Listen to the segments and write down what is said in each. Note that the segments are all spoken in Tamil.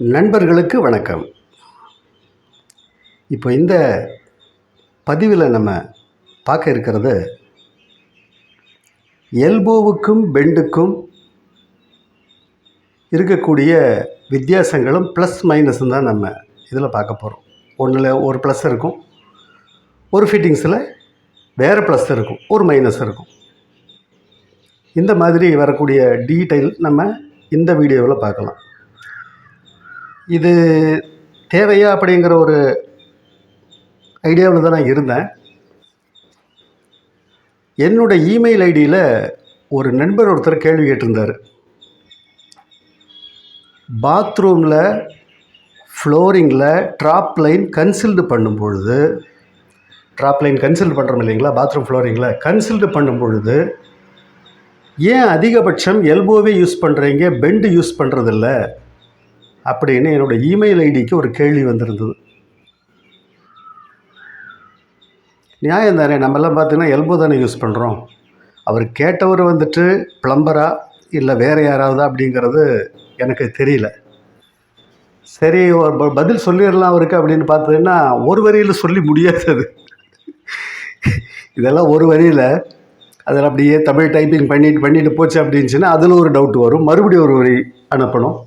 நண்பர்களுக்கு வணக்கம். இப்போ இந்த பதிவில் நம்ம பார்க்க இருக்கிறது எல்போவுக்கும் பெண்டுக்கும் இருக்கக்கூடிய வித்தியாசங்களும் ப்ளஸ் மைனஸும் தான் நம்ம இதில் பார்க்க போகிறோம். ஒன்றில் ஒரு ப்ளஸ் இருக்கும், ஒரு ஃபிட்டிங்ஸில் வேறு ப்ளஸ் இருக்கும், ஒரு மைனஸ் இருக்கும். இந்த மாதிரி வரக்கூடிய டீட்டெயில் நம்ம இந்த வீடியோவில் பார்க்கலாம். இது தேவையா அப்படிங்கிற ஒரு ஐடியாவில் தான் நான் இருந்தேன். என்னோடய இமெயில் ஐடியில் ஒரு நண்பர் ஒருத்தர் கேள்வி கேட்டிருந்தார். பாத்ரூமில் ஃப்ளோரிங்கில் ட்ராப் லைன் கன்சில்டு பண்ணும் பொழுது, ட்ராப் லைன் கன்சில்டு பண்ணுறோம் இல்லைங்களா, பாத்ரூம் ஃப்ளோரிங்கில் கன்சில்டு பண்ணும் பொழுது ஏன் அதிகபட்சம் எல்போவே யூஸ் பண்ணுறீங்க, பெண்டு யூஸ் பண்ணுறதில்ல அப்படின்னு என்னோடய இமெயில் ஐடிக்கு ஒரு கேள்வி வந்திருந்தது. நியாயம் தானே, நம்மெல்லாம் பார்த்திங்கன்னா எல்போ தானே யூஸ் பண்ணுறோம். அவர் கேட்டவர் வந்துட்டு ப்ளம்பரா இல்லை வேறு யாராவது அப்படிங்கிறது எனக்கு தெரியல. சரி, ஒரு பதில் சொல்லிடலாம் அவருக்கு அப்படின்னு பார்த்ததுன்னா ஒரு வரியில் சொல்லி முடியாது. இதெல்லாம் ஒரு வரியில் அதில் அப்படியே தமிழ் டைப்பிங் பண்ணிட்டு போச்சு அப்படின்னுச்சுன்னா அதில் ஒரு டவுட் வரும், மறுபடியும் ஒரு வரி அனுப்பணும்.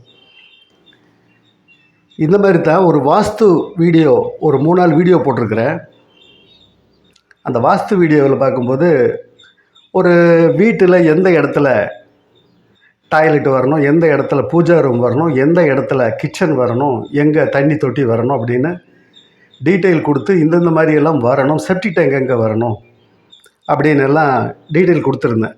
இந்த மாதிரி தான் ஒரு வாஸ்து வீடியோ, ஒரு 3 நாள் வீடியோ போட்டிருக்கிறேன். அந்த வாஸ்து வீடியோவில் பார்க்கும்போது ஒரு வீட்டில் எந்த இடத்துல டாய்லெட் வரணும், எந்த இடத்துல பூஜா ரூம் வரணும், எந்த இடத்துல கிச்சன் வரணும், எங்கே தண்ணி தொட்டி வரணும் அப்படின்னு டீட்டெயில் கொடுத்து இந்தந்த மாதிரியெல்லாம் வரணும், செப்டிக் டேங்க் எங்கே வரணும் அப்படின்னு எல்லாம் டீட்டெயில் கொடுத்துருந்தேன்.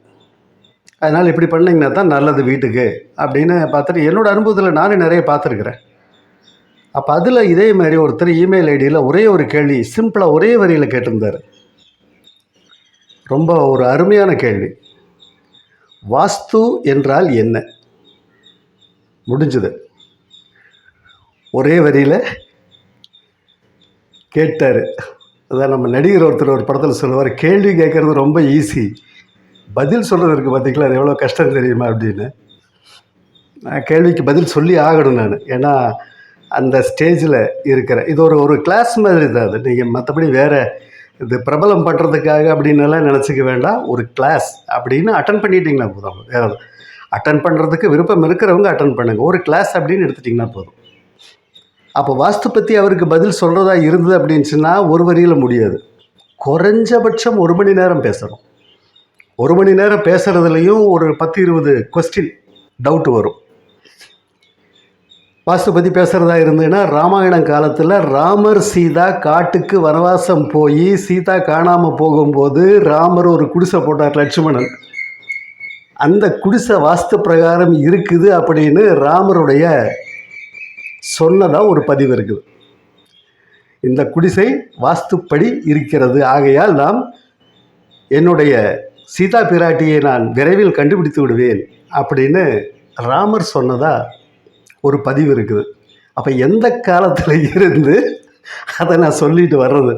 அதனால் இப்படி பண்ணிங்கன்னா தான் நல்லது வீட்டுக்கு அப்படின்னு பார்த்துட்டு என்னோடய அனுபவத்தில் நானே நிறைய பார்த்துருக்குறேன். அப்போ அதில் இதே மாதிரி ஒருத்தர் இமெயில் ஐடியில் ஒரே ஒரு கேள்வி சிம்பிளாக ஒரே வரியில் கேட்டிருந்தார். ரொம்ப ஒரு அருமையான கேள்வி. வாஸ்து என்றால் என்ன? முடிஞ்சது, ஒரே வரியில் கேட்டார். அதான் நம்ம நடிகர் ஒருத்தர் ஒரு படத்தில் சொல்லுவார், கேள்வி கேட்குறது ரொம்ப ஈஸி, பதில் சொல்கிறது இருக்குது பார்த்திங்களா, அது எவ்வளோ கஷ்டம் தெரியுமா அப்படின்னு. நான் கேள்விக்கு பதில் சொல்லி ஆகணும் நான், ஏன்னா அந்த ஸ்டேஜில் இருக்கிற இது ஒரு கிளாஸ் மாதிரி தான். அது நீங்கள் மற்றபடி வேறு இது பிரபலம் பண்ணுறதுக்காக அப்படின்னெல்லாம் நினச்சிக்க வேண்டாம். ஒரு கிளாஸ் அப்படின்னு அட்டன் பண்ணிட்டீங்கன்னா போதும். வேறு அட்டன் பண்ணுறதுக்கு விருப்பம் இருக்கிறவங்க அட்டன் பண்ணுங்கள். ஒரு கிளாஸ் அப்படின்னு எடுத்துட்டிங்கன்னா போதும். அப்போ வாஸ்து பற்றி அவருக்கு பதில் சொல்கிறதா இருந்தது அப்படின்னுச்சுன்னா ஒரு வரியில் முடியாது. குறைஞ்சபட்சம் 1 மணி நேரம் பேசணும். 1 மணி நேரம் பேசுகிறதுலையும் ஒரு 10-20 கொஸ்டின் டவுட் வரும். வாஸ்து பற்றி பேசுகிறதா இருந்ததுன்னா, ராமாயணம் காலத்தில் ராமர் சீதா காட்டுக்கு வனவாசம் போய் சீதா காணாமல் போகும்போது ராமர் ஒரு குடிசை போட்டார், லட்சுமணன். அந்த குடிசை வாஸ்து பிரகாரம் இருக்குது அப்படின்னு ராமருடைய சொன்னதாக ஒரு பதிவு இருக்குது. இந்த குடிசை வாஸ்துப்படி இருக்கிறது, ஆகையால் நாம் என்னுடைய சீதா பிராட்டியை நான் விரைவில் கண்டுபிடித்து விடுவேன் அப்படின்னு ராமர் சொன்னதாக ஒரு பதிவு இருக்குது. அப்போ எந்த காலத்தில் இருந்து அதை நான் சொல்லிட்டு வர்றது.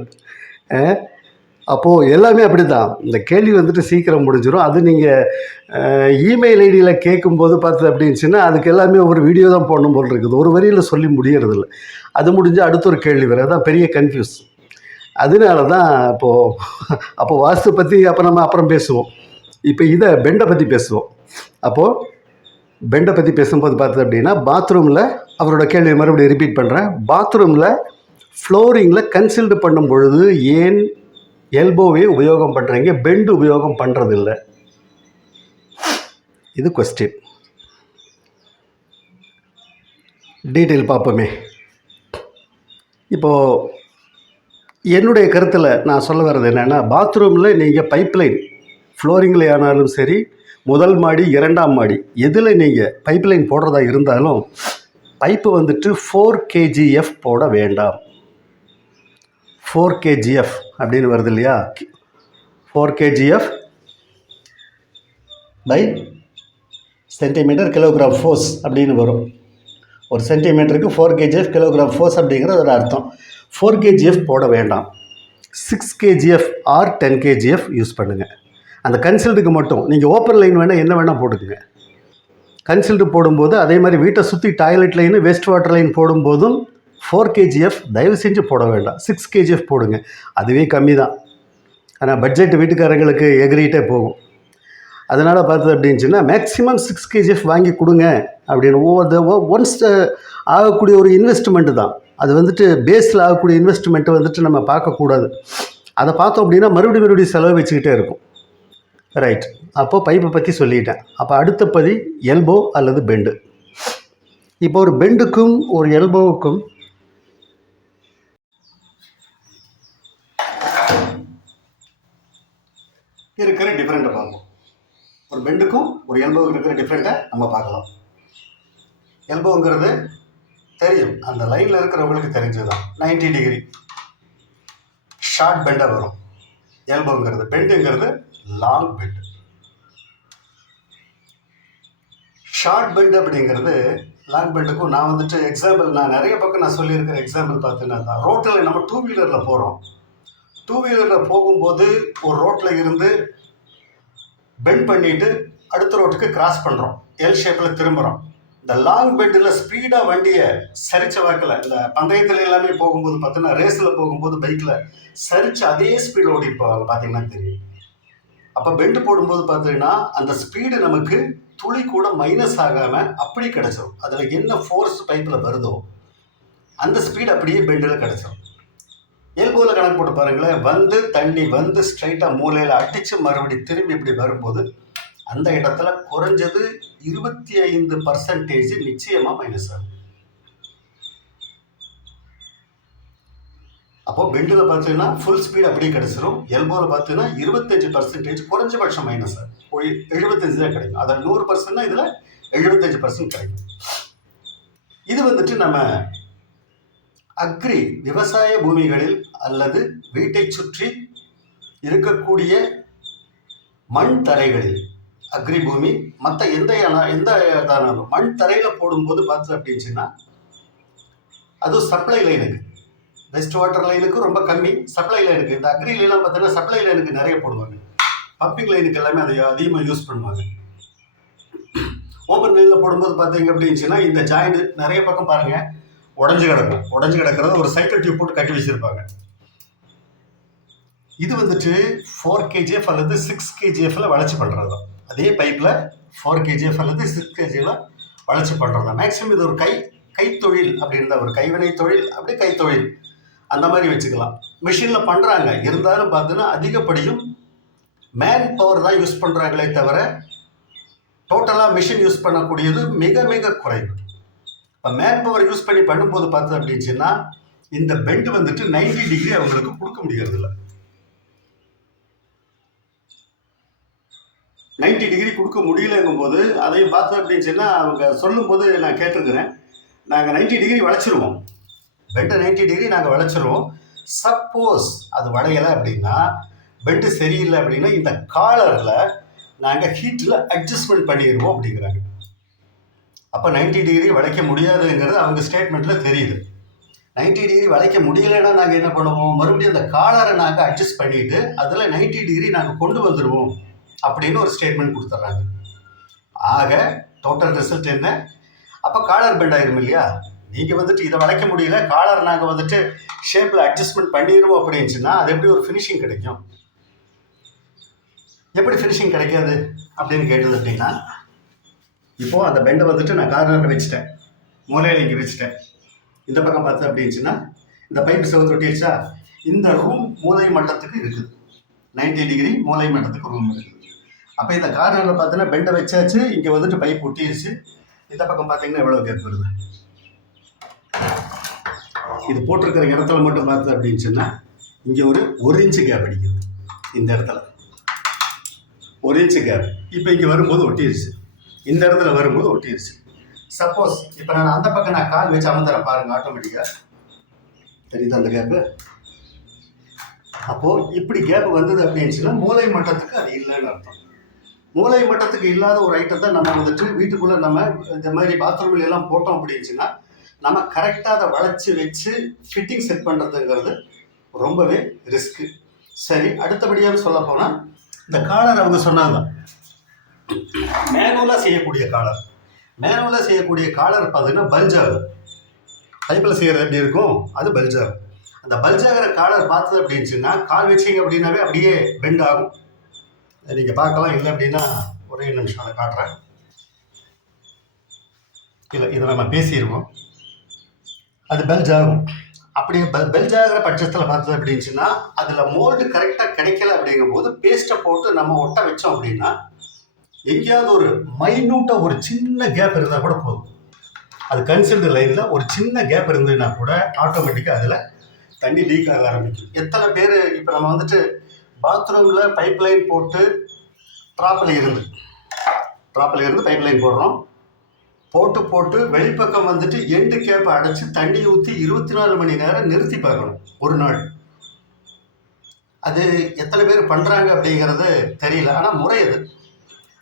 அப்போது எல்லாமே அப்படி தான். இந்த கேள்வி வந்துட்டு சீக்கிரம் முடிஞ்சிடும். அது நீங்கள் இமெயில் ஐடியில் கேட்கும்போது பார்த்து அப்படின்னுச்சுன்னா அதுக்கு எல்லாமே ஒரு வீடியோ தான் போடணும் போல் இருக்குது. ஒரு வரியில் சொல்லி முடியறதில்ல. அது முடிஞ்சு அடுத்த ஒரு கேள்வி வேறு, அதுதான் பெரிய கன்ஃபியூஸ். அதனால தான் அப்போது வாஸ்து பற்றி நம்ம அப்புறம் பேசுவோம். இப்போ இதை பெண்டை பற்றி பேசுவோம். அப்போது பெண்டை பற்றி பேசும்போது பார்த்தது அப்படின்னா, பாத்ரூமில் அவரோட கேள்வி மறுபடியும் ரிப்பீட் பண்ணுறேன். பாத்ரூமில் ஃப்ளோரிங்கில் கன்சில்டு பண்ணும் பொழுது ஏன் எல்போவே உபயோகம் பண்ணுறீங்க, பெண்டு உபயோகம் பண்ணுறதில்ல? இது கொஸ்டின். டீட்டெயில் பார்ப்போமே. இப்போது என்னுடைய கருத்தில் நான் சொல்ல வர்றது என்னென்னா, பாத்ரூமில் நீங்கள் பைப்லைன் ஃப்ளோரிங்கில் ஆனாலும் சரி, முதல் மாடி 2ஆம் மாடி எதில் நீங்கள் பைப்லைன் போடுறதா இருந்தாலும் பைப்பு வந்துட்டு 4 kgf போட வேண்டாம். 4 kgf அப்படின்னு வருது இல்லையா, 4 kgf by centimetre kilogram force அப்படின்னு வரும். ஒரு சென்டிமீட்டருக்கு 4 kgf கிலோகிராம் ஃபோர்ஸ் அப்படிங்கிறது ஒரு அர்த்தம். 4 kgf போட வேண்டாம். 6 kgf ஆர் 10 kgf யூஸ் பண்ணுங்கள். அந்த கன்சில்டுக்கு மட்டும் நீங்கள் ஓப்பன் லைன் வேணால் என்ன வேணால் போட்டுக்குங்க. கன்சில்டு போடும்போது அதே மாதிரி வீட்டை சுற்றி toilet line waste water line போடும்போதும் 4 kgf தயவு செஞ்சு போட வேண்டாம், 6 kgf போடுங்க. அதுவே கம்மி தான். ஆனால் பட்ஜெட் வீட்டுக்காரங்களுக்கு எகிரிட்டே போகும். அதனால் பார்த்தது அப்படின்னுச்சுன்னா மேக்ஸிமம் 6 kgf வாங்கி கொடுங்க அப்படின்னு. ஒன்ஸ் ஆகக்கூடிய ஒரு இன்வெஸ்ட்மெண்ட்டு தான் அது. வந்துட்டு பேஸில் ஆகக்கூடிய இன்வெஸ்ட்மெண்ட்டை வந்துட்டு நம்ம பார்க்கக்கூடாது. அதை பார்த்தோம் அப்படின்னா மறுபடியும் செலவு வச்சுக்கிட்டே இருக்கும். ரைட், அப்போது பைப்பை பற்றி சொல்லிட்டேன். அப்போ அடுத்த பதி எல்போ அல்லது பெண்டு. இப்போ ஒரு பெண்டுக்கும் ஒரு எல்போவுக்கும் இருக்கிற டிஃப்ரெண்ட்டை பார்ப்போம். ஒரு பெண்டுக்கும் ஒரு எல்போவுக்கு இருக்கிற டிஃப்ரெண்ட்டை நம்ம பார்க்கலாம். எல்போங்கிறது தெரியும், அந்த லைனில் இருக்கிறவங்களுக்கு தெரிஞ்சதுதான். 90 டிகிரி ஷார்ட் பெண்டாக வரும் எல்போங்கிறது. பெண்டுங்கிறது லாங் பெண்ட். ஷார்ட் பெண்ட் அப்படிங்கிறது லாங் பெண்டுக்கும் நான் வந்துட்டு எக்ஸாம்பிள் நான் நிறைய பக்கம் நான் சொல்லியிருக்கிற எக்ஸாம்பிள் பார்த்தீங்கன்னா, ரோட்டில் நம்ம 2 வீலரில் போகிறோம். 2 வீலரில் போகும்போது ஒரு ரோட்டில் இருந்து பெண்ட் பண்ணிவிட்டு அடுத்த ரோட்டுக்கு கிராஸ் பண்ணுறோம், எல் ஷேப்பில் திரும்புகிறோம். இந்த லாங் பெண்டில் ஸ்பீடாக வண்டியை சரிச்ச வாக்கில், இந்த பந்தயத்தில் எல்லாமே போகும்போது பார்த்தீங்கன்னா, ரேஸில் போகும்போது பைக்கில் சரிச்சு அதே ஸ்பீடு ஓடி போவாங்க, பார்த்தீங்கன்னா தெரியும். அப்போ பெண்டு போடும்போது பார்த்தீங்கன்னா அந்த ஸ்பீடு நமக்கு துளி கூட மைனஸ் ஆகாமல் அப்படி கிடச்சிடும். அதில் என்ன ஃபோர்ஸ் பைப்பில் வருதோ அந்த ஸ்பீடு அப்படியே பெண்டில் கிடச்சிடும். எல்போவில் கணக்கு போட்டு பாருங்களேன், வந்து தண்ணி வந்து ஸ்ட்ரைட்டாக மூலையில் அடித்து மறுபடி திரும்பி இப்படி வரும்போது அந்த இடத்துல குறைஞ்சது 25% நிச்சயமாக மைனஸ் ஆகும். அப்போ பெண்டில் பார்த்தீங்கன்னா ஃபுல் ஸ்பீட் அப்படியே கிடச்சிரும். எல்போவில் பார்த்தீங்கன்னா 25% குறைஞ்சபட்சம் மைனஸ் ஆகும். 75 தான் கிடைக்கும். அதில் 100%னா இதில் 75% கிடைக்கும். இது வந்துட்டு நம்ம அக்ரி விவசாய பூமிகளில் அல்லது வீட்டை சுற்றி இருக்கக்கூடிய மண் தரைகளில், அக்ரி பூமி மற்ற எந்த மண் தரையில் போடும்போது பார்த்து அப்படின்னுச்சுன்னா அதுவும் சப்ளை லைனுக்கு, வெஸ்ட் வாட்டர் லைனுக்கு ரொம்ப கம்மி, சப்ளை லைனுக்கு. இந்த அக்ரி லைன்லாம் பார்த்தீங்கன்னா சப்ளை லைனுக்கு நிறைய போடுவாங்க. பம்பிங் லைனுக்கு எல்லாமே அதை அதிகமாக யூஸ் பண்ணுவாங்க. ஓப்பன் லைனில் போடும்போது பார்த்தீங்க அப்படின்னுச்சுன்னா இந்த ஜாயிண்ட் நிறைய பக்கம் பாருங்கள் உடஞ்சி கிடக்கும். உடஞ்சி கிடக்கிறத ஒரு சைக்கிள் டியூப் போட்டு கட்டி வச்சுருப்பாங்க. இது வந்துட்டு 4 kgf அல்லது 6 kgfல வளர்ச்சி பண்ணுறது தான். அதே பைப்பில் 4 kgf அல்லது 6 kgல வளர்ச்சி பண்ணுறது தான். மேக்ஸிமம் இது ஒரு கைத்தொழில் அப்படின்ற ஒரு கைவினை தொழில், அப்படி கைத்தொழில் அந்த மாதிரி வச்சுக்கலாம். மிஷினில் பண்ணுறாங்க, இருந்தாலும் பார்த்தீங்கன்னா அதிகப்படியும் மேன் பவர் தான் யூஸ் பண்ணுறாங்களே தவிர டோட்டலாக மிஷின் யூஸ் பண்ணக்கூடியது மிக மிக குறைவு. இப்போ மேன் பவர் யூஸ் பண்ணி பண்ணும்போது பார்த்தது அப்படின்னுச்சுன்னா இந்த பெண்ட் வந்துட்டு 90 டிகிரி அவங்களுக்கு கொடுக்க முடியறது இல்லை. 90 டிகிரி கொடுக்க முடியலங்கும் போது அதையும் பார்த்தது அப்படின்னுச்சுன்னா அவங்க சொல்லும்போது நான் கேட்டிருக்கிறேன், நாங்கள் 90 டிகிரி வளைச்சிருவோம், பெண்டை 90 டிகிரி நாங்கள் வளைச்சிருவோம். சப்போஸ் அது வளையலை அப்படின்னா, பெண்டு சரியில்லை அப்படின்னா இந்த காலரில் நாங்கள் ஹீட்டில் அட்ஜஸ்ட்மெண்ட் பண்ணிடுவோம் அப்படிங்கிறாங்க. அப்போ 90 டிகிரி வளைக்க முடியாதுங்கிறது அவங்க ஸ்டேட்மெண்ட்டில் தெரியுது. 90 டிகிரி வளைக்க முடியலைன்னா நாங்கள் என்ன பண்ணுவோம், மறுபடியும் அந்த காலரை நாங்கள் அட்ஜஸ்ட் பண்ணிவிட்டு அதில் 90 டிகிரி நாங்கள் கொண்டு வந்துடுவோம் அப்படின்னு ஒரு ஸ்டேட்மெண்ட் கொடுத்துட்றாங்க. ஆக டோட்டல் ரிசல்ட் என்ன, அப்போ காலர் பெண்ட் ஆயிரும் இல்லையா. நீங்கள் வந்துட்டு இதை வளைக்க முடியல, காலர் நாங்கள் வந்துட்டு ஷேப்பில் அட்ஜஸ்ட்மெண்ட் பண்ணிடுவோம் அப்படின்னுச்சுன்னா அது எப்படி ஒரு ஃபினிஷிங் கிடைக்கும்? எப்படி ஃபினிஷிங் கிடைக்காது அப்படின்னு கேட்டது அப்படின்னா, இப்போது அந்த பெண்டை வந்துட்டு நான் கார்னரில் வச்சுட்டேன், மூலையில் இங்கே வச்சுட்டேன். இந்த பக்கம் பார்த்து அப்படின்னுச்சுன்னா இந்த பைப்பு செவத்து ஒட்டிடுச்சா, இந்த ரூம் மூலை மட்டத்துக்கு இருக்குது, 90 டிகிரி மூலை மட்டத்துக்கு ரூம் இருக்குது. அப்போ இந்த கார்னரில் பார்த்தீங்கன்னா பெண்டை வச்சாச்சு, இங்கே வந்துட்டு பைப் ஒட்டிடுச்சு. இந்த பக்கம் பார்த்தீங்கன்னா எவ்வளோ கேப் வருது, இது போட்டிருக்கிற இடத்துல மட்டும் பார்த்து அப்படின்னுச்சுன்னா இங்கே ஒரு 1 இன்ச்சு கேப் அடிக்குது. இந்த இடத்துல 1 இன்ச்சு கேப். இப்போ இங்கே வரும்போது ஒட்டிடுச்சு, இந்த இடத்துல வரும்போது ஒட்டிடுச்சு. சப்போஸ் இப்போ நான் அந்த பக்கம் நான் கால் வச்சு அமர்ந்துறேன் பாருங்கள், ஆட்டோமேட்டிக்காக தெரியுது அந்த கேப்பு. அப்போது இப்படி கேப் வந்தது அப்படின்னுச்சுன்னா மூலை மட்டத்துக்கு அது இல்லைன்னு அர்த்தம். மூலை மட்டத்துக்கு இல்லாத ஒரு ஐட்டத்தை நம்ம வந்துட்டு வீட்டுக்குள்ளே நம்ம இந்த மாதிரி பாத்ரூமில் எல்லாம் போட்டோம் அப்படின்னுச்சுன்னா நம்ம கரெக்டாக அதை வளைச்சி வச்சு ஃபிட்டிங் செட் பண்ணுறதுங்கிறது ரொம்பவே ரிஸ்க்கு. சரி, அடுத்தபடியாக சொல்ல போனால் இந்த காலர் அவங்க சொன்னது தான் மேனுவலாக செய்யக்கூடிய காலர். மேனுவலாக செய்யக்கூடிய காலர் பார்த்தீங்கன்னா பல்ஜ் ஆகும். பைப்பில் செய்கிறது எப்படி இருக்கும், அது பல்ஜ் ஆகும். அந்த பல்ஜ் ஆகிற காலர் பார்த்தது அப்படின்னுச்சுன்னா கால் வச்சிங்க அப்படின்னாவே அப்படியே பெண்ட் ஆகும். நீங்கள் பார்க்கலாம். இல்லை அப்படின்னா ஒரே நிமிஷம் அதை காட்டுறேன். இதை நம்ம பேசிடுவோம். அது பெல்ஜ் ஆகும். அப்படியே பெல்ஜ் ஆகிற பட்சத்தில் பார்த்தது அப்படின்னுச்சுன்னா அதில் மோல்டு கரெக்டாக கிடைக்கல அப்படிங்கும் போது பேஸ்ட்டை போட்டு நம்ம ஒட்ட வச்சோம் அப்படின்னா எங்கேயாவது ஒரு மைன்யூட்டாக ஒரு சின்ன கேப் இருந்தால் கூட போதும். அது கன்சல்டு லைனில் ஒரு சின்ன கேப் இருந்ததுன்னா கூட ஆட்டோமேட்டிக்காக அதில் தண்ணி லீக் ஆக ஆரம்பிக்கும். எத்தனை பேர் இப்போ நம்ம வந்துட்டு பாத்ரூமில் பைப் லைன் போட்டு ட்ராப்பில் இருந்து பைப் லைன் போட்டு வெளிப்பக்கம் வந்துட்டு எண்டு கேப்பை அடைச்சி தண்ணி ஊற்றி 24 மணி நேரம் நிறுத்தி பார்க்கணும் ஒரு நாள். அது எத்தனை பேர் பண்ணுறாங்க அப்படிங்கிறது தெரியல, ஆனால் முறை அது.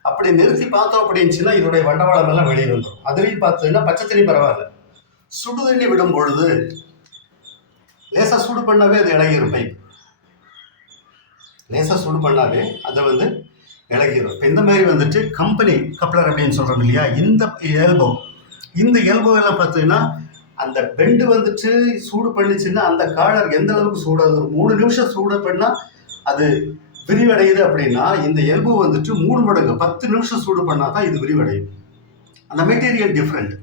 அப்படி நிறுத்தி பார்த்தோம் அப்படின்னுச்சுன்னா இதோடைய வண்டவாளம் எல்லாம் வெளியே வந்துடும். அதுலேயும் பார்த்தீங்கன்னா பச்சை தண்ணி பரவாயில்ல, சுடு தண்ணி விடும் பொழுது லேசாக சூடு பண்ணாவே அது இழகிரும். பைப் லேசாக சூடு பண்ணாவே அதை வந்து இழகிரும். இப்போ இந்த மாதிரி வந்துட்டு கம்பெனி கப்ளர் அப்படின்னு சொல்கிறோம் இல்லையா, இந்த எல்போ எல்லாம் பார்த்தீங்கன்னா அந்த பெண்டு வந்துட்டு சூடு பண்ணிச்சுன்னா அந்த காலர் எந்த அளவுக்கு சூடாது, ஒரு 3 நிமிஷம் சூடு பண்ணால் அது விரிவடையுது அப்படின்னா இந்த எல்போ வந்துட்டு 3 மடங்கு 10 நிமிஷம் சூடு பண்ணால் தான் இது விரிவடையும். அந்த மெட்டீரியல் டிஃப்ரெண்ட்.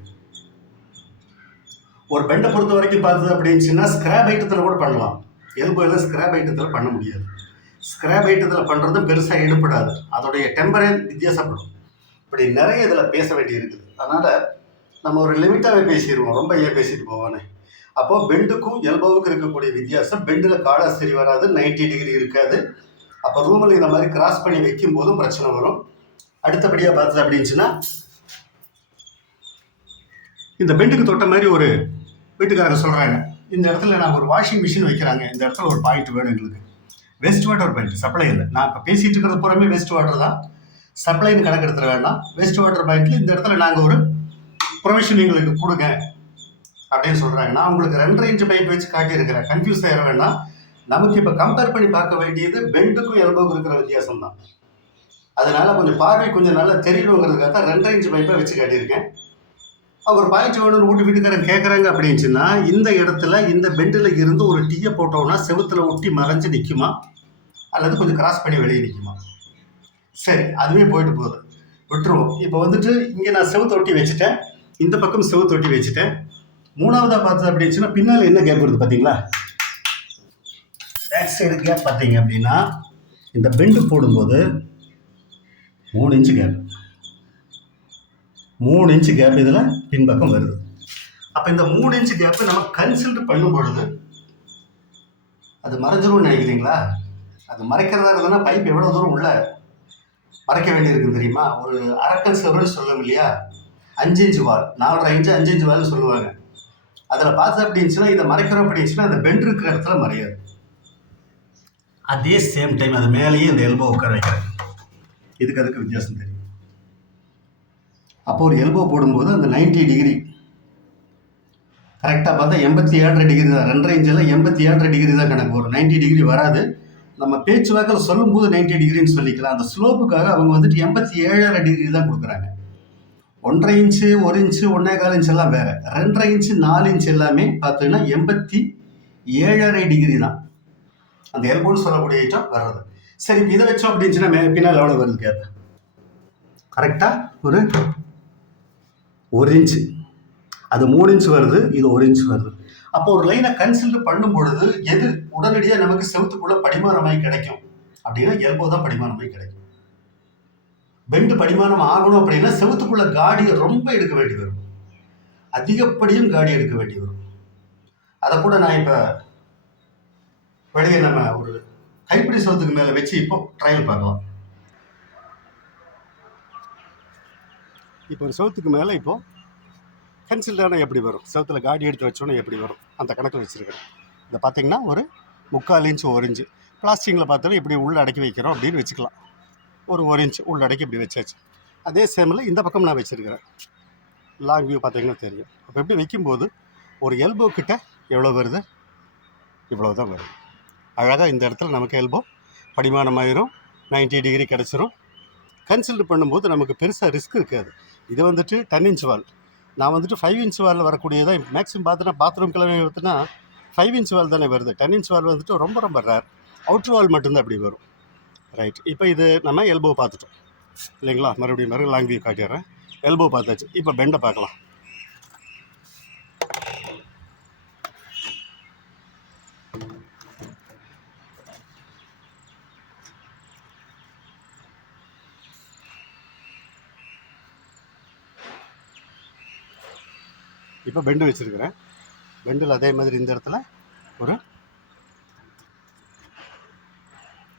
ஒரு பெண்டை பொறுத்த வரைக்கும் பார்த்தது அப்படின்னுச்சுன்னா ஸ்கிராப் ஐட்டத்தில் கூட பண்ணலாம். எல்போ எல்லாம் ஸ்கிராப் ஐட்டத்தில் பண்ண முடியாது. ஸ்கிராப் ஐட்டத்தில் பண்ணுறதும் பெருசாக எடுப்படாது, அதோடைய டெம்பரேச்சர் வித்தியாசப்படும். இப்படி நிறைய இதில் பேச வேண்டி இருக்குது. அதனால் நம்ம ஒரு லிமிட்டாகவே பேசிடுவோம், ரொம்ப ஏன் பேசிட்டு போவானே. அப்போது பெண்டுக்கும் எல்போவுக்கும் இருக்கக்கூடிய வித்தியாசம், பெண்டில் காலர் சரி வராது, 90 டிகிரி இருக்காது. அப்போ ரூமில் இந்த மாதிரி கிராஸ் பண்ணி வைக்கும் போதும் பிரச்சனை வரும். அடுத்தபடியாக பார்த்தது அப்படின்னுச்சுன்னா இந்த பெண்டுக்கு தொட்ட மாதிரி ஒரு வீட்டுக்காரங்க சொல்கிறாங்க, இந்த இடத்துல நாங்கள் ஒரு வாஷிங் மிஷின் வைக்கிறாங்க, இந்த இடத்துல ஒரு பாயிண்ட் வேணும் எங்களுக்கு. வேஸ்ட் வாட்டர் பாயிண்ட் சப்ளை இல்லை. நான் இப்போ பேசிகிட்டு இருக்கிறது பூராமே வேஸ்ட் வாட்டர் தான், சப்ளைன்னு கணக்கு எடுத்துட வேண்டாம். வேஸ்ட் வாட்டர் பாயிண்ட்டில் இந்த இடத்துல நாங்கள் ஒரு ப்ரொவிஷன் எங்களுக்கு கொடுங்க அப்படின்னு சொல்கிறாங்க. நான் உங்களுக்கு 2.5 இன்ச் பைப் வச்சு காட்டியிருக்கிறேன், கன்ஃபியூஸ் ஆகிட வேண்டாம். நமக்கு இப்போ கம்பேர் பண்ணி பார்க்க வேண்டியது பெண்டுக்கும் எல்போவுக்கும் இருக்கிற வித்தியாசம் தான். அதனால கொஞ்சம் பார்வை கொஞ்சம் நல்லா தெரியணுங்கிறதுக்காக தான் 2.5 இன்ச் பைப்பை வச்சு காட்டியிருக்கேன். அவர் பாயிண்ட் வேணும்னு வீட்டு வீட்டுக்காரன் கேட்குறாங்க அப்படின்னுச்சுன்னா இந்த இடத்துல இந்த பெண்டில் இருந்து ஒரு டீயை போட்டோம்னா செவுத்துல ஒட்டி மறைஞ்சு நிற்குமா அல்லது கொஞ்சம் கிராஸ் பண்ணி வெளியே நிற்குமா? சரி, அதுவே போயிட்டு போகுது, விட்டுருவோம். இப்போ வந்துட்டு இங்கே நான் செவுத்து ஒட்டி வச்சுட்டேன், இந்த பக்கம் செவுத்து ஒட்டி வச்சுட்டேன். மூணாவதாக பார்த்தது அப்படின்னுச்சுன்னா பின்னால் என்ன கேப் வருது பார்த்தீங்களா? பேக் சைடு கேப் பார்த்தீங்க அப்படின்னா இந்த பெண்டு போடும்போது 3 இன்ச்சு கேப், 3 இன்ச்சு கேப் இதில் பின்பக்கம் வருது. அப்போ இந்த 3 இன்ச்சு கேப்பு நம்ம கன்சில்ட் பண்ணும் பொழுது அது மறைஞ்சிரும்னு நினைக்கிறீங்களா? அது மறைக்கிறதா இருந்ததுன்னா பைப் எவ்வளோ தூரம் உள்ள மறைக்க வேண்டியிருக்குன்னு தெரியுமா? ஒரு அரக்கல் செவருன்னு சொல்லுவோம் இல்லையா, 5 இன்ச்சு வால், 4.5 இன்ச்சு 5 இன்ச்சு வால்னு சொல்லுவாங்க. அதில் பார்த்து அப்படின்னுச்சுன்னா இதை மறைக்கிறோம் அப்படின்னுச்சுன்னா அந்த பெண்ட் இருக்கிற இடத்துல மறையாது. அதே சேம் டைம் அது மேலேயே இந்த எல்போ உட்கார வைக்கிறேன். அதுக்கு வித்தியாசம் தெரியும். அப்போ ஒரு எல்போ போடும்போது அந்த 90 டிகிரி கரெக்டாக பார்த்தா 87 டிகிரி தான், 2.5 இன்ச்சில் 87 டிகிரி தான் கணக்கு வரும், 90 டிகிரி வராது. நம்ம பேச்சு வாக்கில் சொல்லும்போது 90 டிகிரின்னு சொல்லிக்கலாம். அந்த ஸ்லோப்புக்காக அவங்க வந்துட்டு 87 டிகிரி தான் கொடுக்குறாங்க. 1.5 இன்ச்சு 1 இன்ச்சு 1.25 இன்ச்சு எல்லாம் வேறு, 2.5 இன்ச்சு 4 இன்ச்சு எல்லாமே பார்த்தீங்கன்னா 87 டிகிரி தான் அந்த எல்போன்னு சொல்லக்கூடிய ஐட்டம் வர்றது. சரி, இப்போ இதை வச்சோம் அப்படின்னுச்சுன்னா பின்னால் எவ்வளோ வருது கேப்? கரெக்டாக ஒரு 1 இன்ச்சு, அது 3 இன்ச்சு வருது, இது 1 இன்ச்சு வருது. அப்போ ஒரு லைனை கன்சிடர் பண்ணும் பொழுது எது உடனடியாக நமக்கு செவுத்துக்குள்ள படிமானமாய் கிடைக்கும் அப்படின்னா எல்போ தான் படிமானமாய் கிடைக்கும். பெண்டு படிமானம் ஆகணும் அப்படின்னா செவுத்துக்குள்ள காடியை ரொம்ப எடுக்க வேண்டி வரும், அதிகப்படியும் காடி எடுக்க வேண்டி வரும். அதை கூட நான் இப்போ வெளியே நம்ம ஒரு கைப்பிடி செவத்துக்கு மேலே வச்சு இப்போ ட்ரையல் பார்க்கலாம். இப்போ ஒரு செவத்துக்கு மேலே இப்போது கன்சில்டான எப்படி வரும், செவத்தில் காடி எடுத்து வச்சோன்னே எப்படி வரும் அந்த கணக்கில் வச்சுருக்கிறேன். இதை பார்த்தீங்கன்னா ஒரு 3/4 இன்ச்சு 1 இன்ச்சு பிளாஸ்டிக்கில் பார்த்தோன்னா இப்படி உள்ளே அடக்கி வைக்கிறோம் அப்படின்னு வச்சுக்கலாம். ஒரு 1 இன்ச்சு உள்ள அடக்கி இப்படி வச்சாச்சு. அதே சேமில் இந்த பக்கம் நான் வச்சுருக்கிறேன். லாங் வியூ பார்த்தீங்கன்னா தெரியும். அப்போ எப்படி வைக்கும்போது ஒரு எல்போ கிட்ட எவ்வளோ வருது, இவ்வளோ தான் வருது. அழகாக இந்த இடத்துல நமக்கு எல்போ படிமானமாயிரும், 90 டிகிரி கிடச்சிரும். கன்சில்டு பண்ணும்போது நமக்கு பெருசாக ரிஸ்க் இருக்காது. இது வந்துட்டு 10 இன்ச் வால். நான் வந்துட்டு 5 இன்ச் வாலில் வரக்கூடியதான் மேக்ஸிமம் பார்த்தோன்னா பாத்ரூம் கிளம்பி பார்த்தினா 5 இன்ச் வால் தானே வருது. 10 இன்ச் வால் வந்துட்டு ரொம்ப ரொம்ப ரேர். அவுட்ரு வால் மட்டும்தான் அப்படி வரும். ரைட், இப்போ இது நம்ம எல்போ பார்த்துட்டோம் இல்லைங்களா? மறுபடியும் லாங் வியூ காட்டிடுறேன். எல்போ பார்த்தாச்சு. இப்போ பெண்டை பார்க்கலாம். இப்போ பெண்டு வச்சுருக்கிறேன். பெண்டில் அதே மாதிரி இந்த இடத்துல ஒரு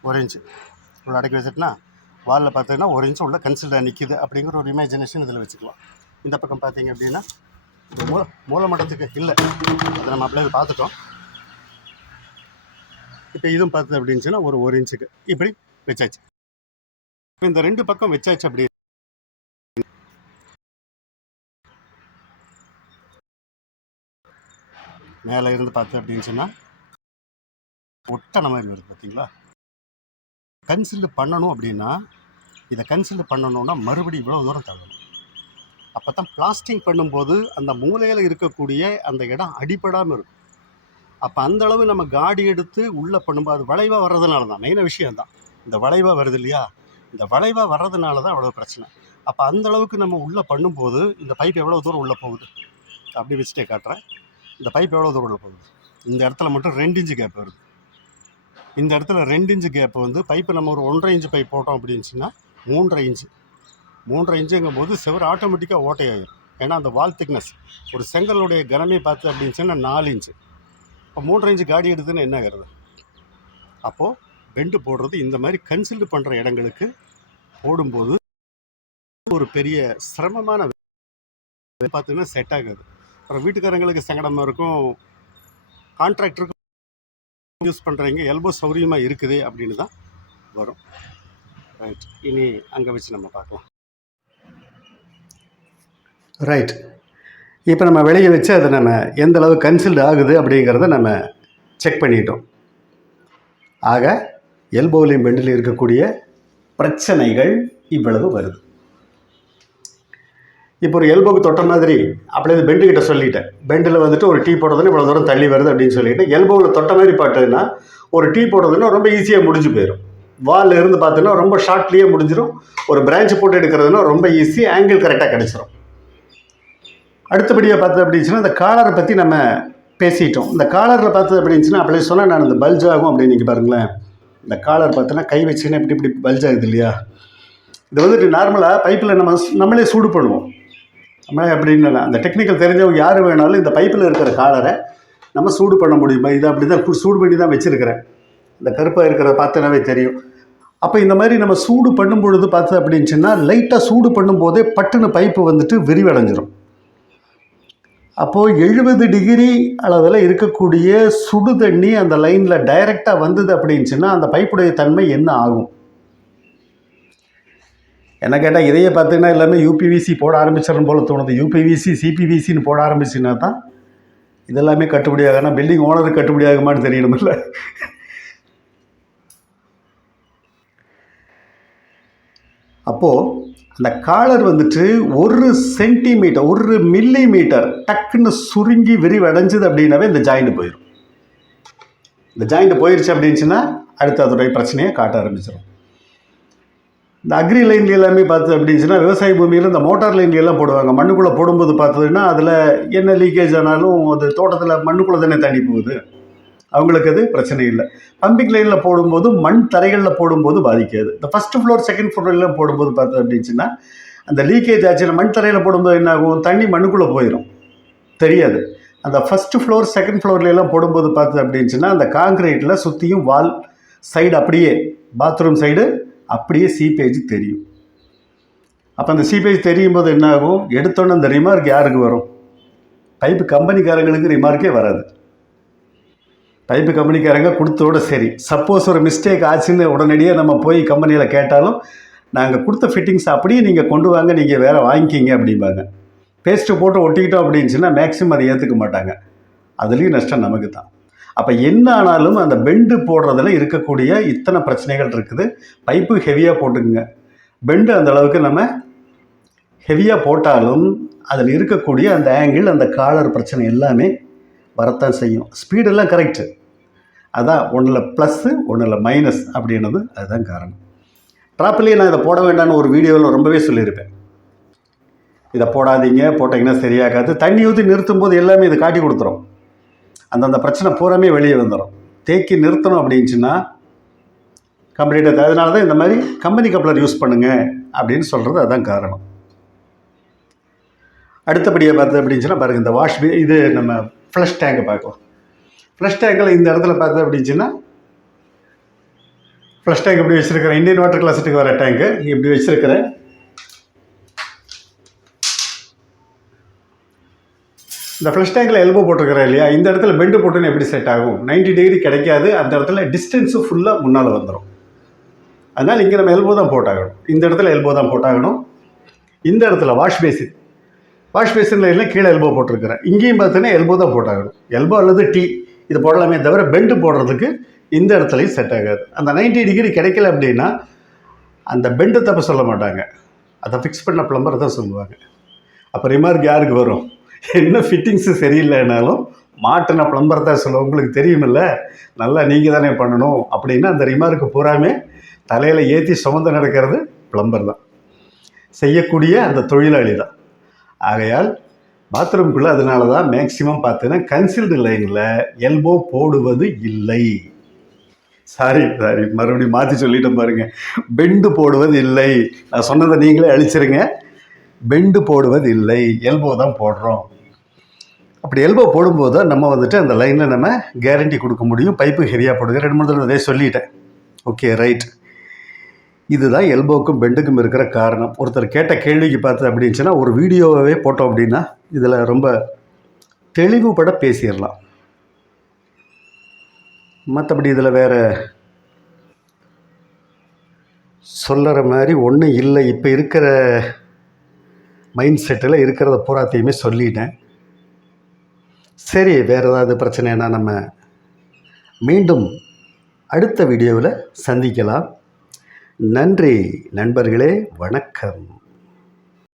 1 இன்ச்சு உள்ள அடக்கி வச்சுட்டுனா வாலில் பார்த்தீங்கன்னா 1 இன்ச்சு உள்ள கன்சில்டாக நிற்கிது அப்படிங்கிற ஒரு இமேஜினேஷன் இதில் வச்சுக்கலாம். இந்த பக்கம் பார்த்தீங்க அப்படின்னா இந்த மூலமட்டத்துக்கு இல்லை, அதை நம்ம அப்படியே பார்த்துட்டோம். இப்போ இதுவும் பார்த்தது அப்படின்னுச்சுன்னா ஒரு 1 இன்ச்சுக்கு இப்படி வச்சாச்சு. இப்போ இந்த 2 பக்கம் வச்சாச்சு. அப்படி மேலே இருந்து பார்த்து அப்படின்னு சொன்னால் ஒட்டன மாதிரி வருது பார்த்தீங்களா? கன்சில்டு பண்ணணும் அப்படின்னா இதை கன்சில்டு பண்ணணுன்னா மறுபடியும் இவ்வளோ தூரம் தள்ளணும். அப்போ தான் பிளாஸ்டிங் பண்ணும்போது அந்த மூலையில் இருக்கக்கூடிய அந்த இடம் அடிபடாமல் இருக்கும். அப்போ அந்தளவு நம்ம காடி எடுத்து உள்ளே பண்ணும்போது அது வளைவாக வர்றதுனால தான் மெயின விஷயம்தான். இந்த வளைவாக வருது இல்லையா? இந்த வளைவாக வர்றதுனால தான் அவ்வளோ பிரச்சனை. அப்போ அந்தளவுக்கு நம்ம உள்ளே பண்ணும்போது இந்த பைப் எவ்வளோ தூரம் உள்ளே போகுது அப்படி வச்சுட்டே காட்டுறேன். இந்த பைப் எவ்வளோ தூரம் உள்ளே போகுது. இந்த இடத்துல மட்டும் 2 இன்ச்சு கேப் வருது. இந்த இடத்துல 2 இன்ச்சு கேப் வந்து பைப்பு நம்ம ஒரு 1.5 இன்ச்சு பைப் போட்டோம் அப்படின்னுச்சுன்னா 3.5 இன்ச்சு. 3.5 இன்ச்சுங்கும் போது செவர் ஆட்டோமேட்டிக்காக ஓட்டையாயிடும். ஏன்னா அந்த வால் திக்னஸ் ஒரு செங்கலுடைய கனமே பார்த்து அப்படின்னு சொன்னால் 4 இன்ச்சு. இப்போ 3.5 இன்ச்சு காடி எடுத்துன்னு என்ன ஆகிறது? அப்போது பெண்டு போடுறது இந்த மாதிரி கன்சில்டு பண்ணுற இடங்களுக்கு போடும்போது ஒரு பெரிய சிரமமான பார்த்தீங்கன்னா செட் ஆகாது. அப்புறம் வீட்டுக்காரங்களுக்கு சங்கடமாக இருக்கும், கான்ட்ராக்டருக்கு யூஸ் பண்ணுறீங்க எல்போ சௌரியமாக இருக்குது அப்படின்னு தான் வரும். ரைட், இனி அங்கே வச்சு நம்ம பார்க்கலாம். ரைட், இப்போ நம்ம வெளியே வச்சு அதை நம்ம எந்த அளவு கன்சில்டு ஆகுது அப்படிங்கிறத நம்ம செக் பண்ணிட்டோம். ஆக எல்போலையும் பெண்டில் இருக்கக்கூடிய பிரச்சனைகள் இவ்வளவு வருது. இப்போ ஒரு எல்போக்கு தொட்ட மாதிரி அப்படியே பெண்டுக்கிட்ட சொல்லிட்டேன். பெண்டில் வந்துட்டு ஒரு டீ போடுறதுன்னு இவ்வளோ தூரம் தள்ளி வருது அப்படின்னு சொல்லிட்டு எல்போவில் தொட்ட மாதிரி பார்த்ததுன்னா ஒரு டீ போடுறதுன்னா ரொம்ப ஈஸியாக முடிஞ்சு போயிடும். வாலில் இருந்து பார்த்தோன்னா ரொம்ப ஷார்ட்லேயே முடிஞ்சிடும். ஒரு பிரான்ச் போட்டு எடுக்கிறதுனா ரொம்ப ஈஸி, ஆங்கிள் கரெக்டாக கிடச்சிரும். அடுத்தபடியாக பார்த்தது அப்படின்னுச்சுன்னா இந்த காலரை பற்றி நம்ம பேசிட்டோம். இந்த காலரில் பார்த்தது அப்படின்னுச்சுன்னா அப்படியே சொன்னால் நான் இந்த பல்ஜ் ஆகும் அப்படின்னு நீங்கள் பாருங்களேன். இந்த காலர் பார்த்தோன்னா கை வச்சுன்னா இப்படி இப்படி பல்ஜ் ஆகுது இல்லையா? இது வந்துட்டு நார்மலாக பைப்பில் நம்மளே சூடு பண்ணுவோம். நம்மளே அப்படின்னு அந்த டெக்னிக்கல் தெரிஞ்சவங்க யார் வேணாலும் இந்த பைப்பில் இருக்கிற காலரை நம்ம சூடு பண்ண முடியுமா? இதை அப்படி தான் சூடு பண்ணி தான் வச்சுருக்கிறேன். இந்த கருப்பாக இருக்கிறத பார்த்தனாவே தெரியும். அப்போ இந்த மாதிரி நம்ம சூடு பண்ணும் பொழுது பார்த்தது அப்படின்னுச்சுன்னா லைட்டாக சூடு பண்ணும்போதே பட்டுன்னு பைப்பு வந்துட்டு விரிவடைஞ்சிரும். அப்போது 70 டிகிரி அளவில் இருக்கக்கூடிய சுடு தண்ணி அந்த லைனில் டைரெக்டாக வந்தது அப்படின்னுச்சுன்னா அந்த பைப்புடைய தன்மை என்ன ஆகும்? என்ன கேட்டால் இதையே பார்த்தீங்கன்னா எல்லாமே யூபிவிசி போட ஆரம்பிச்சிடும் போல தோணுது. யூபிவிசி சிபிவிசின்னு போட ஆரம்பிச்சுன்னா தான் இதெல்லாமே கட்டுப்படியாக. ஆனால் பில்டிங் ஓனருக்கு கட்டுப்படியாகுமான்னு தெரியணுமில்ல. அப்போது அந்த காலர் வந்துட்டு 1 சென்டிமீட்டர் 1 மில்லிமீட்டர் டக்குன்னு சுருங்கி விரிவடைஞ்சுது அப்படின்னாவே இந்த ஜாயிண்ட் போயிடும். இந்த ஜாயிண்ட் போயிடுச்சு அப்படின்னுச்சுன்னா அடுத்து அதோடைய பிரச்சனையை காட்ட ஆரம்பிச்சிடும். இந்த அக்ரி லைன்ல எல்லாமே பார்த்தது அப்படின்னுச்சுன்னா விவசாய பூமியில் இந்த மோட்டார் லைன்லாம் போடுவாங்க. மண்ணுக்குள்ளே போடும்போது பார்த்ததுன்னா அதில் என்ன லீக்கேஜ் ஆனாலும் அது தோட்டத்தில் மண்ணுக்குள்ளே தானே தண்ணி போகுது, அவங்களுக்கு அது பிரச்சனை இல்லை. பம்பிங் லைனில் போடும்போது மண் தரைகளில் போடும்போது பாதிக்காது. இந்த ஃபஸ்ட்டு ஃப்ளோர் செகண்ட் ஃப்ளோர்லாம் போடும்போது பார்த்தது அப்படின்னுச்சுன்னா அந்த லீக்கேஜ் ஆச்சுன்னா மண் தரையில் போடும்போது என்ன ஆகும்? தண்ணி மண்ணுக்குள்ளே போயிடும், தெரியாது. அந்த ஃபஸ்ட்டு ஃப்ளோர் செகண்ட் ஃப்ளோர்லாம் போடும்போது பார்த்தது அப்படின்னுச்சுன்னா அந்த காங்கிரீட்டில் சுற்றியும் வால் சைடு அப்படியே பாத்ரூம் சைடு அப்படியே சீப்பேஜ் தெரியும். அப்போ அந்த சீப்பேஜ் தெரியும் போது என்ன ஆகும்? எடுத்தோன்னே அந்த ரிமார்க் யாருக்கு வரும்? பைப்பு கம்பெனிக்காரங்களுக்கு ரிமார்க்கே வராது. பைப்பு கம்பெனிக்காரங்க கொடுத்தோட சரி. சப்போஸ் ஒரு மிஸ்டேக் ஆச்சுன்னு உடனடியாக நம்ம போய் கம்பெனியில் கேட்டாலும் நாங்கள் கொடுத்த ஃபிட்டிங்ஸ் அப்படியே நீங்கள் கொண்டு வாங்க, நீங்கள் வேறு வாங்கிக்கிங்க அப்படிம்பாங்க. பேஸ்ட்டு போட்டு ஒட்டிக்கிட்டோம் அப்படின்னுச்சுன்னா மேக்ஸிமம் அதை ஏற்றுக்க மாட்டாங்க. அதுலேயும் நஷ்டம் நமக்கு தான். அப்போ என்ன ஆனாலும் அந்த பெண்டு போடுறதுல இருக்கக்கூடிய இத்தனை பிரச்சனைகள் இருக்குது. பைப்பு ஹெவியாக போட்டுக்குங்க. பெண்டு அந்த அளவுக்கு நம்ம ஹெவியாக போட்டாலும் அதில் இருக்கக்கூடிய அந்த ஆங்கிள், அந்த காலர் பிரச்சனை எல்லாமே வரத்தான் செய்யும். ஸ்பீடெல்லாம் கரெக்டு, அதான் ஒன்றில் ப்ளஸ்ஸு ஒன்றில் மைனஸ் அப்படின்றது அதுதான் காரணம். ட்ராப்லேயே நான் இதை போட வேண்டாம்னு ஒரு வீடியோவில் ரொம்பவே சொல்லியிருப்பேன். இதை போடாதீங்க, போட்டிங்கன்னா சரியாகாது. தண்ணி ஊற்றி நிறுத்தும் போது எல்லாமே இது காட்டி கொடுத்துரும். அந்தந்த பிரச்சனை பூராமே வெளியே வந்துடும். தேக்கி நிறுத்தணும் அப்படின்ச்சுன்னா கம்ப்ளீட்டாக. அதனால தான் இந்த மாதிரி கம்பெனி கப்ளர் யூஸ் பண்ணுங்கள் அப்படின்னு சொல்கிறது அதுதான் காரணம். அடுத்தபடியாக பார்த்து அப்படின்ச்சுன்னா பாருங்கள், இந்த வாஷ் இது நம்ம ஃப்ளஷ் டேங்கை பார்க்கலாம். ஃப்ளஷ் டேங்கில் இந்த இடத்துல பார்த்து அப்படின்ச்சுன்னா ஃப்ளஷ் டேங்க் இப்படி வச்சுருக்கிறேன். இந்தியன் வாட்டர் கிளாஸட்டுக்கு வர டேங்கு இப்படி வச்சுருக்கிறேன். இந்த ஃப்ளஷ் டேங்கில் எல்போ போட்டிருக்கிறேன் இல்லையா, இந்த இடத்துல பெண்டு போட்டுன்னு எப்படி செட் ஆகும்? 90 டிகிரி கிடைக்காது. அந்த இடத்துல டிஸ்டன்ஸு ஃபுல்லாக முன்னால் வந்துடும். அதனால் இங்கே நம்ம எல்போ தான் போட்டாகணும். இந்த இடத்துல எல்போ தான் போட்டாகணும். இந்த இடத்துல வாஷ் பேசினில் இல்லை, கீழே எல்போ போட்டிருக்கிறேன். இங்கேயும் பார்த்தீங்கன்னா எல்போ தான் போட்டாகணும். எல்போ அல்லது டீ இது போடலாமே தவிர பெண்டு போடுறதுக்கு இந்த இடத்துலையும் செட் ஆகாது. அந்த 90 டிகிரி கிடைக்கல அப்படின்னா அந்த பெண்டு தப்பு சொல்ல மாட்டாங்க, அதை ஃபிக்ஸ் பண்ண ப்ளம்பர் தான் சொல்லுவாங்க. அப்போ ரிமார்க் யாருக்கு வரும்? என்ன ஃபிட்டிங்ஸு சரியில்லைனாலும் மாட்டின ப்ளம்பர் தான் சொல்லுவோம். உங்களுக்கு தெரியுமில்ல, நல்லா நீங்கள் தானே பண்ணணும் அப்படின்னா அந்த ரிமார்க்கு பூராமே தலையில் ஏற்றி சுமந்து நடக்கிறது ப்ளம்பர் தான், செய்யக்கூடிய அந்த தொழிலாளி தான். ஆகையால் பாத்ரூம்குள்ளே அதனால தான் மேக்சிமம் பார்த்தீங்கன்னா கன்சீல்டு லைனில் எல்போ போடுவது இல்லை. சாரி மறுபடியும் மாற்றி சொல்லிட்டேன் பாருங்கள். பெண்டு போடுவது இல்லை. நான் சொன்னதை நீங்களே அழிச்சிருங்க. பெண்டு போடுவது இல்லை, எல்போ தான் போடுறோம். அப்படி எல்போ போடும்போது தான் நம்ம வந்துட்டு அந்த லைனில் நம்ம கேரண்டி கொடுக்க முடியும். பைப்பு ஹெவியாக போடுங்க. 2-3 தடவை அதே சொல்லிட்டேன். Okay right. இதுதான் எல்போக்கும் பெண்டுக்கும் இருக்கிற காரணம். ஒருத்தர் கேட்ட கேள்விக்கு பார்த்து அப்படின்னுச்சுன்னா ஒரு வீடியோவே போட்டோம் அப்படின்னா இதில் ரொம்ப தெளிவுபட பேசிடலாம். மற்றபடி இதில் வேறு சொல்லுற மாதிரி ஒன்றும் இல்லை. இப்போ இருக்கிற மைண்ட் செட்டில் இருக்கிறத பூராத்தையுமே சொல்லிட்டேன். சரி, வேறு ஏதாவது பிரச்சனைனா நம்ம மீண்டும் அடுத்த வீடியோவில் சந்திக்கலாம். நன்றி நண்பர்களே, வணக்கம்.